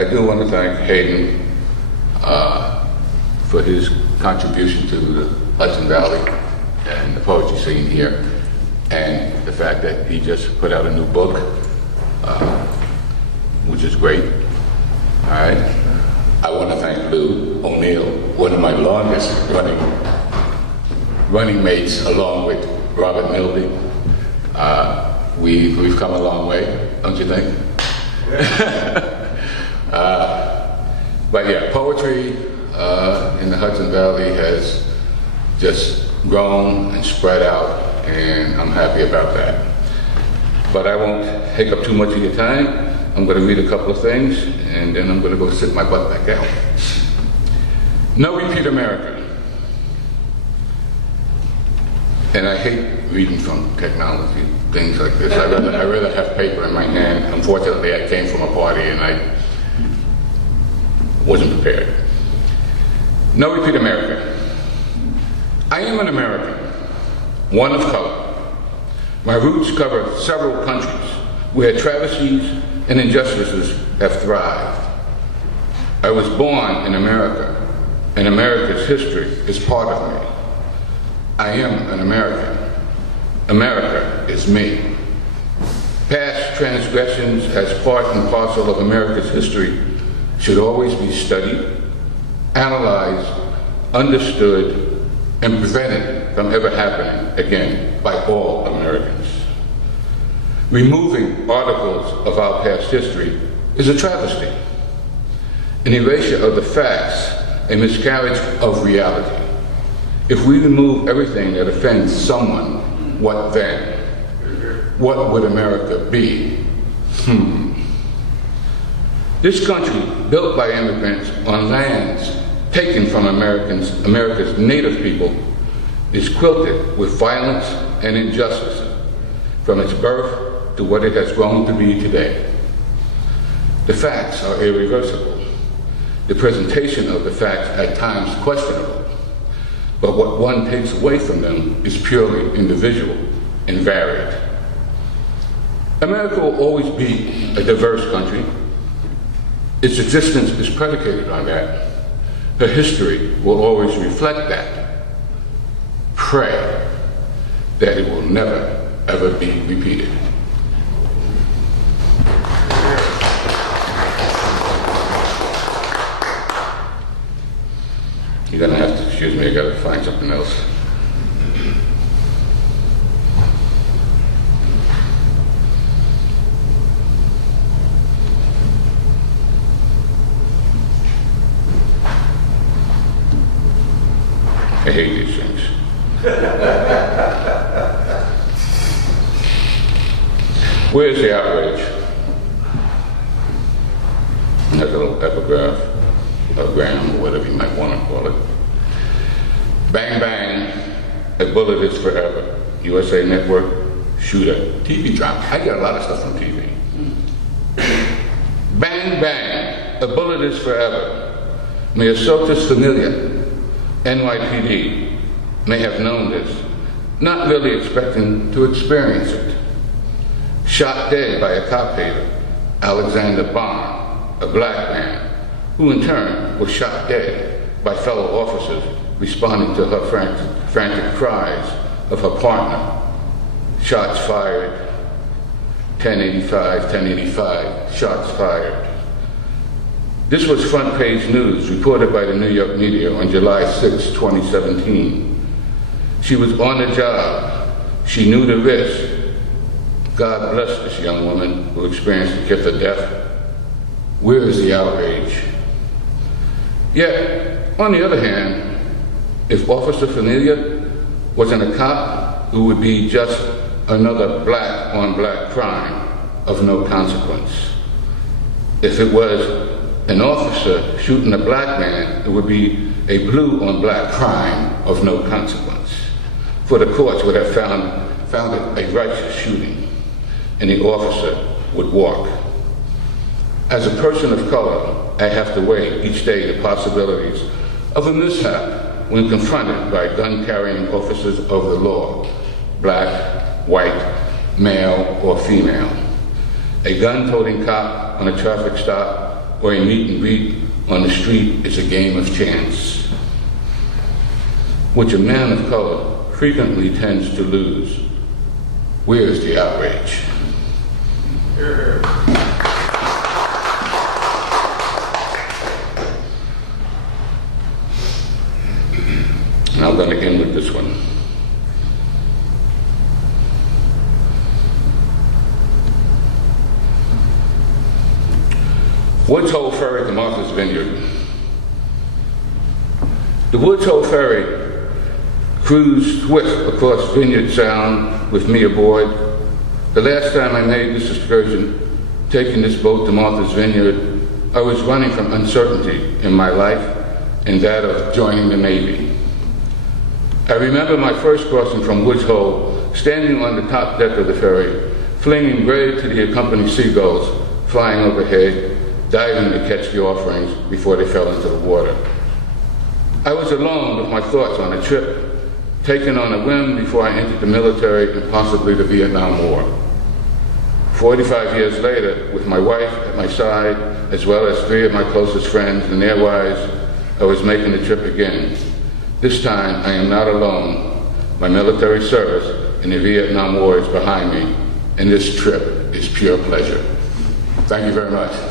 I do want to thank Hayden for his contribution to the Hudson Valley and the poetry scene here, and the fact that he just put out a new book, which is great. All right. I want to thank Lou O'Neill, one of my longest running mates, along with Robert Milby. We've come a long way, don't you think? But yeah, poetry in the Hudson Valley has just grown and spread out, and I'm happy about that. But I won't take up too much of your time. I'm going to read a couple of things, and then I'm going to go sit my butt back down. No Repeat America. And I hate reading from technology, things like this. I'd rather have paper in my hand. Unfortunately, I came from a party and I wasn't prepared. No Repeat America. I am an American, one of color. My roots cover several countries where travesties and injustices have thrived. I was born in America, and America's history is part of me. I am an American. America is me. Past transgressions as part and parcel of America's history should always be studied, analyzed, understood, and prevented from ever happening again by all Americans. Removing articles of our past history is a travesty, an erasure of the facts, a miscarriage of reality. If we remove everything that offends someone, what then? What would America be? This country, built by immigrants on lands taken from America's native people, is quilted with violence and injustice from its birth to what it has grown to be today. The facts are irreversible. The presentation of the facts at times questionable, but what one takes away from them is purely individual and varied. America will always be a diverse country. Its existence is predicated on that. Her history will always reflect that. Pray that it will never, ever be repeated. You're gonna have to excuse me, I gotta find something else. I hate these things. Where's the outrage? That's a little epigraph, or gram, or whatever you might want to call it. Bang, bang, a bullet is forever. USA Network, shooter, TV drama. I get a lot of stuff from TV. Bang, bang, a bullet is forever. May Asotus Familia, NYPD, may have known this, not really expecting to experience it. Shot dead by a cop hater, Alexander Bond, a black man, who in turn was shot dead by fellow officers responding to her frantic cries of her partner. Shots fired, 1085, shots fired. This was front page news reported by the New York media on July 6, 2017. She was on the job. She knew the risk. God bless this young woman who experienced the kiss of death. Where is the outrage? Yet, on the other hand, if Officer Familia wasn't a cop, it would be just another black on black crime of no consequence. If it was an officer shooting a black man, it would be a blue on black crime of no consequence. For the courts would have found it a righteous shooting, and the officer would walk. As a person of color, I have to weigh each day the possibilities of a mishap when confronted by gun-carrying officers of the law, black, white, male, or female. A gun-toting cop on a traffic stop or a meet and greet on the street is a game of chance, which a man of color frequently tends to lose. Where is the outrage? Hear, hear. And I'm going to end with this one. Woods Hole Ferry to Martha's Vineyard. The Woods Hole Ferry cruised swift across Vineyard Sound with me aboard. The last time I made this excursion, taking this boat to Martha's Vineyard, I was running from uncertainty in my life and that of joining the Navy. I remember my first crossing from Woods Hole, standing on the top deck of the ferry, flinging bread to the accompanying seagulls flying overhead, diving to catch the offerings before they fell into the water. I was alone with my thoughts on a trip taken on a whim before I entered the military and possibly the Vietnam War. 45 years later, with my wife at my side, as well as 3 of my closest friends and their wives, I was making the trip again. This time, I am not alone. My military service in the Vietnam War is behind me, and this trip is pure pleasure. Thank you very much.